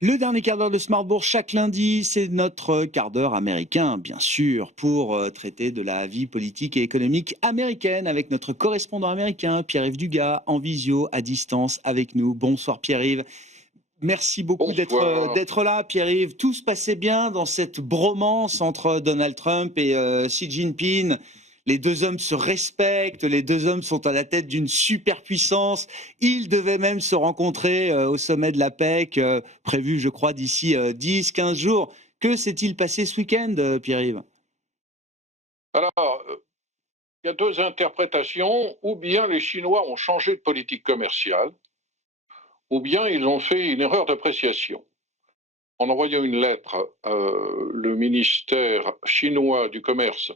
Le dernier quart d'heure de Smartbourg chaque lundi, c'est notre quart d'heure américain, bien sûr, pour traiter de la vie politique et économique américaine avec notre correspondant américain, Pierre-Yves Dugas, en visio, à distance, avec nous. Bonsoir Pierre-Yves. Merci beaucoup Bonsoir. d'être là, Pierre-Yves. Tout se passait bien dans cette bromance entre Donald Trump et Xi Jinping. Les deux hommes se respectent, les deux hommes sont à la tête d'une superpuissance. Ils devaient même se rencontrer au sommet de la PEC, prévu, je crois, d'ici 10-15 jours. Que s'est-il passé ce week-end, Pierre-Yves? Alors, il y a deux interprétations. Ou bien les Chinois ont changé de politique commerciale, ou bien ils ont fait une erreur d'appréciation. En envoyant une lettre, le ministère chinois du commerce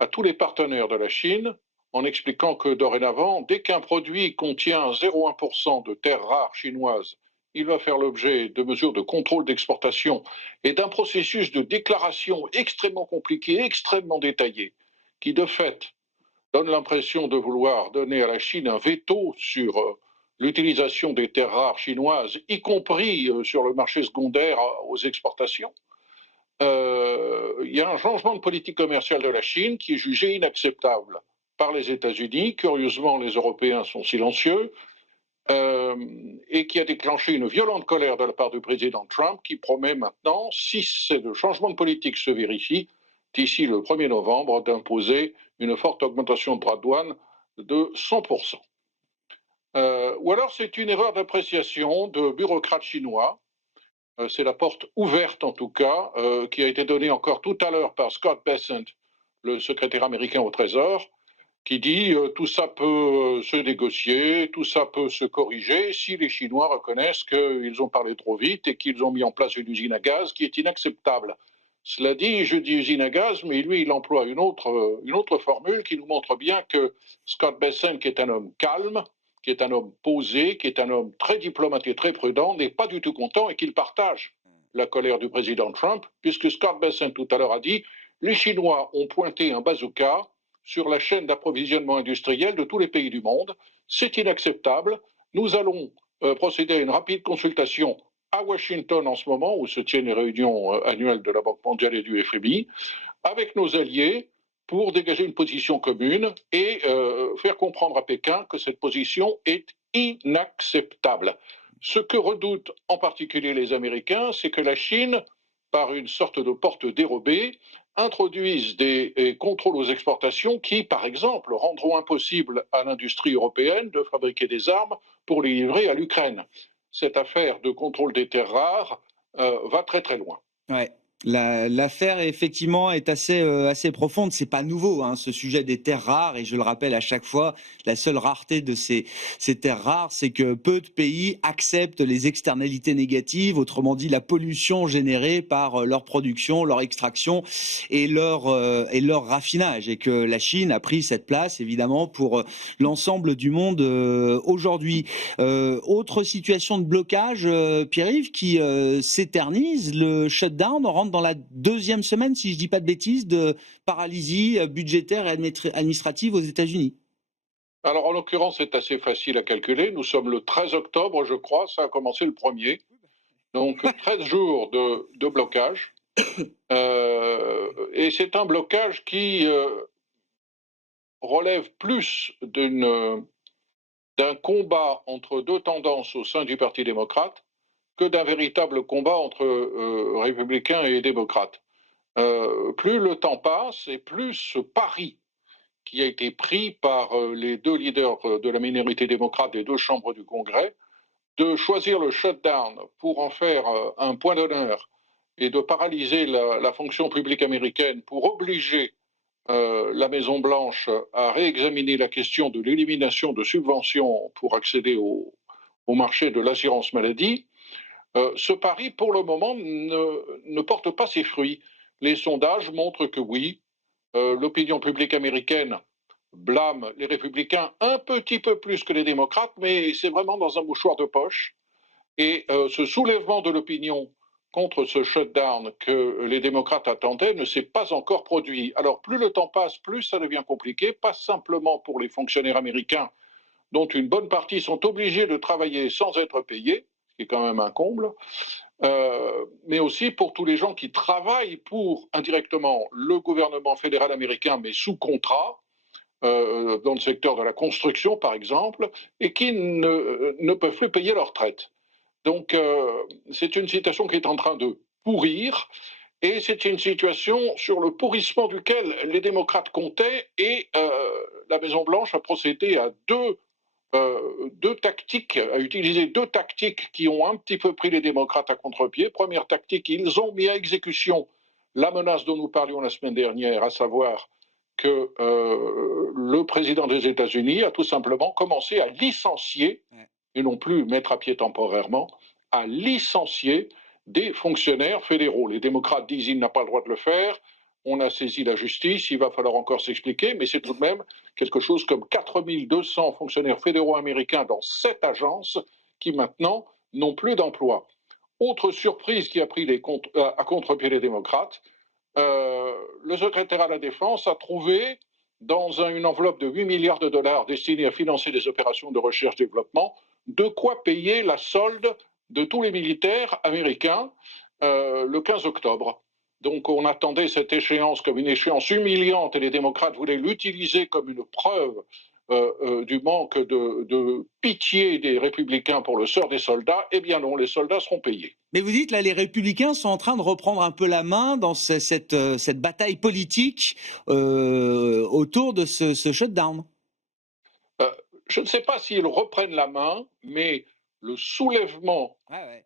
à tous les partenaires de la Chine, en expliquant que dorénavant, dès qu'un produit contient 0,1% de terres rares chinoises, il va faire l'objet de mesures de contrôle d'exportation et d'un processus de déclaration extrêmement compliqué, extrêmement détaillé, qui de fait donne l'impression de vouloir donner à la Chine un veto sur l'utilisation des terres rares chinoises, y compris sur le marché secondaire aux exportations. Il y a un changement de politique commerciale de la Chine qui est jugé inacceptable par les États-Unis. Curieusement, les Européens sont silencieux. Et qui a déclenché une violente colère de la part du président Trump qui promet maintenant, si le changement de politique se vérifie, d'ici le 1er novembre, d'imposer une forte augmentation de droits de douane de 100%. Ou alors c'est une erreur d'appréciation de bureaucrates chinois. C'est la porte ouverte en tout cas, qui a été donnée encore tout à l'heure par Scott Bessent, le secrétaire américain au Trésor, qui dit tout ça peut se négocier, tout ça peut se corriger si les Chinois reconnaissent qu'ils ont parlé trop vite et qu'ils ont mis en place une usine à gaz qui est inacceptable. Cela dit, je dis usine à gaz, mais lui, il emploie une autre formule qui nous montre bien que Scott Bessent, qui est un homme calme, qui est un homme posé, qui est un homme très diplomate et très prudent, n'est pas du tout content et qu'il partage la colère du président Trump, puisque Scott Bessent tout à l'heure a dit les Chinois ont pointé un bazooka sur la chaîne d'approvisionnement industriel de tous les pays du monde. C'est inacceptable. Nous allons procéder à une rapide consultation à Washington en ce moment, où se tiennent les réunions annuelles de la Banque mondiale et du FMI, avec nos alliés pour dégager une position commune et faire comprendre à Pékin que cette position est inacceptable. Ce que redoutent en particulier les Américains, c'est que la Chine, par une sorte de porte dérobée, introduise des contrôles aux exportations qui, par exemple, rendront impossible à l'industrie européenne de fabriquer des armes pour les livrer à l'Ukraine. Cette affaire de contrôle des terres rares va très très loin. Ouais. L'affaire effectivement est assez profonde. C'est pas nouveau, hein, ce sujet des terres rares. Et je le rappelle à chaque fois, la seule rareté de ces terres rares, c'est que peu de pays acceptent les externalités négatives, autrement dit la pollution générée par leur production, leur extraction et leur raffinage. Et que la Chine a pris cette place évidemment pour l'ensemble du monde aujourd'hui. Autre situation de blocage, Pierre-Yves, qui s'éternise, le shutdown. On rentre dans la deuxième semaine, si je ne dis pas de bêtises, de paralysie budgétaire et administrative aux États-Unis. Alors, en l'occurrence, c'est assez facile à calculer. Nous sommes le 13 octobre, je crois. Ça a commencé le 1er. Donc, 13 jours de blocage. Et c'est un blocage qui relève plus d'un combat entre deux tendances au sein du Parti démocrate que d'un véritable combat entre républicains et démocrates. Plus le temps passe et plus ce pari qui a été pris par les deux leaders de la minorité démocrate des deux chambres du Congrès, de choisir le shutdown pour en faire un point d'honneur et de paralyser la fonction publique américaine pour obliger la Maison-Blanche à réexaminer la question de l'élimination de subventions pour accéder au marché de l'assurance maladie, ce pari, pour le moment, ne porte pas ses fruits. Les sondages montrent que oui, l'opinion publique américaine blâme les républicains un petit peu plus que les démocrates, mais c'est vraiment dans un mouchoir de poche. Et ce soulèvement de l'opinion contre ce shutdown que les démocrates attendaient ne s'est pas encore produit. Alors plus le temps passe, plus ça devient compliqué, pas simplement pour les fonctionnaires américains, dont une bonne partie sont obligés de travailler sans être payés, ce qui est quand même un comble, mais aussi pour tous les gens qui travaillent pour, indirectement, le gouvernement fédéral américain, mais sous contrat, dans le secteur de la construction, par exemple, et qui ne peuvent plus payer leur retraite. Donc, c'est une situation qui est en train de pourrir, et c'est une situation sur le pourrissement duquel les démocrates comptaient, et la Maison-Blanche a procédé à deux tactiques, a utilisé deux tactiques qui ont un petit peu pris les démocrates à contre-pied. Première tactique, ils ont mis à exécution la menace dont nous parlions la semaine dernière, à savoir que le président des États-Unis a tout simplement commencé à licencier, et non plus mettre à pied temporairement, à licencier des fonctionnaires fédéraux. Les démocrates disent qu'il n'a pas le droit de le faire. On a saisi la justice, il va falloir encore s'expliquer, mais c'est tout de même quelque chose comme 4200 fonctionnaires fédéraux américains dans 7 agences qui maintenant n'ont plus d'emploi. Autre surprise qui a pris à contre-pied les démocrates, le secrétaire à la Défense a trouvé dans une enveloppe de 8 milliards de dollars destinée à financer des opérations de recherche-développement, de quoi payer la solde de tous les militaires américains le 15 octobre. Donc on attendait cette échéance comme une échéance humiliante et les démocrates voulaient l'utiliser comme une preuve du manque de pitié des républicains pour le sort des soldats. Eh bien non, les soldats seront payés. Mais vous dites, là, les républicains sont en train de reprendre un peu la main dans cette bataille politique autour de ce shutdown. Je ne sais pas s'ils reprennent la main, mais le soulèvement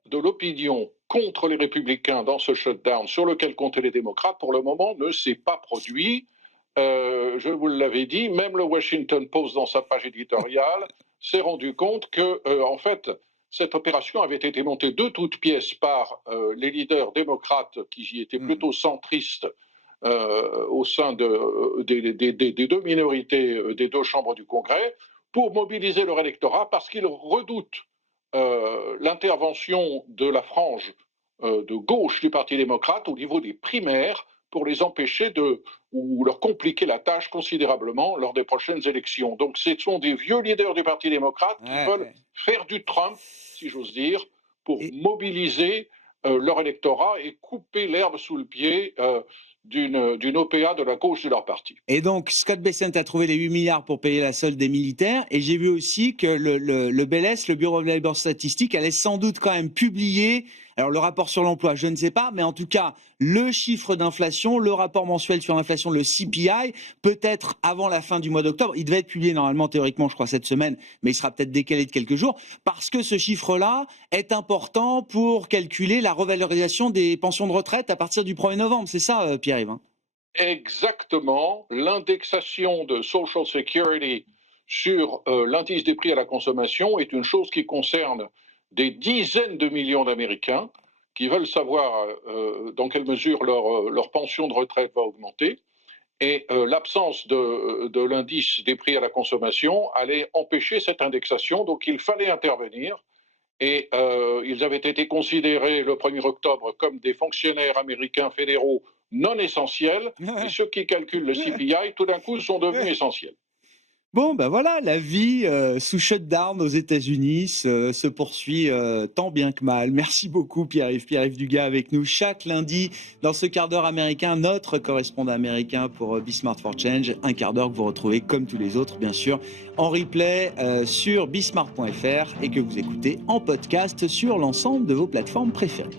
de l'opinion contre les républicains dans ce shutdown sur lequel comptaient les démocrates, pour le moment, ne s'est pas produit. Je vous l'avais dit, même le Washington Post, dans sa page éditoriale, s'est rendu compte que, en fait, cette opération avait été montée de toutes pièces par les leaders démocrates qui y étaient plutôt centristes au sein des deux minorités des deux chambres du Congrès, pour mobiliser leur électorat, parce qu'ils redoutent l'intervention de la frange de gauche du Parti démocrate au niveau des primaires pour les empêcher ou leur compliquer la tâche considérablement lors des prochaines élections. Donc ce sont des vieux leaders du Parti démocrate qui veulent faire du Trump, si j'ose dire, pour mobiliser leur électorat et couper l'herbe sous le pied d'une OPA de la gauche de leur parti. Et donc, Scott Bessent a trouvé les 8 milliards pour payer la solde des militaires. Et j'ai vu aussi que le BLS, le Bureau of Labor Statistics, allait sans doute quand même publier, alors le rapport sur l'emploi, je ne sais pas, mais en tout cas, le chiffre d'inflation, le rapport mensuel sur l'inflation, le CPI, peut-être avant la fin du mois d'octobre. Il devait être publié normalement, théoriquement, je crois, cette semaine, mais il sera peut-être décalé de quelques jours, parce que ce chiffre-là est important pour calculer la revalorisation des pensions de retraite à partir du 1er novembre. C'est ça, Pierre-Yves? Exactement. L'indexation de Social Security sur l'indice des prix à la consommation est une chose qui concerne des dizaines de millions d'Américains qui veulent savoir dans quelle mesure leur pension de retraite va augmenter. Et l'absence de l'indice des prix à la consommation allait empêcher cette indexation, donc il fallait intervenir. Et ils avaient été considérés le 1er octobre comme des fonctionnaires américains fédéraux non essentiels, et ceux qui calculent le CPI, tout d'un coup, sont devenus essentiels. Bon, ben voilà, la vie sous shutdown aux États-Unis se poursuit tant bien que mal. Merci beaucoup, Pierre-Yves Dugas, avec nous chaque lundi dans ce quart d'heure américain, notre correspondant américain pour Be Smart for Change. Un quart d'heure que vous retrouvez, comme tous les autres, bien sûr, en replay sur besmart.fr et que vous écoutez en podcast sur l'ensemble de vos plateformes préférées.